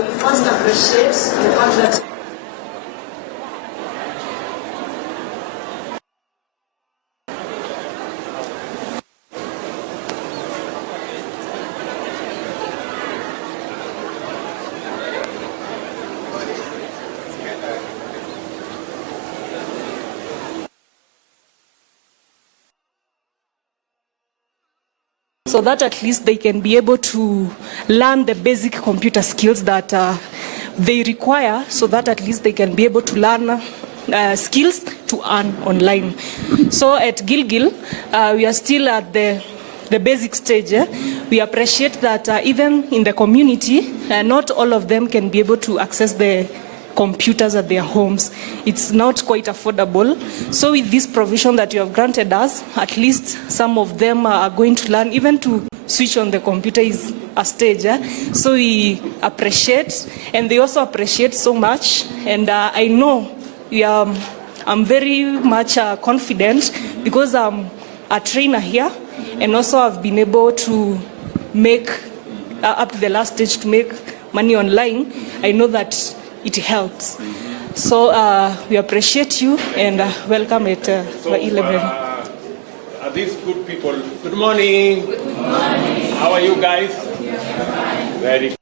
we first appreciate the fact that so that at least they can be able to learn the basic computer skills that they require, so that at least they can be able to learn skills to earn online. So at Gilgil, we are still at the basic stage. We appreciate that even in the community, not all of them can be able to access the computers at their homes. It's not quite affordable. So with this provision that you have granted us, at least some of them are going to learn even to switch on the computer is a stage. So we appreciate, and they also appreciate so much. And I know I'm very much confident because I'm a trainer here, and also I've been able to make up to the last stage to make money online. I know that it helps. So we appreciate you and welcome at 11. Are these good people? Good morning. Good morning. How are you guys? Very good.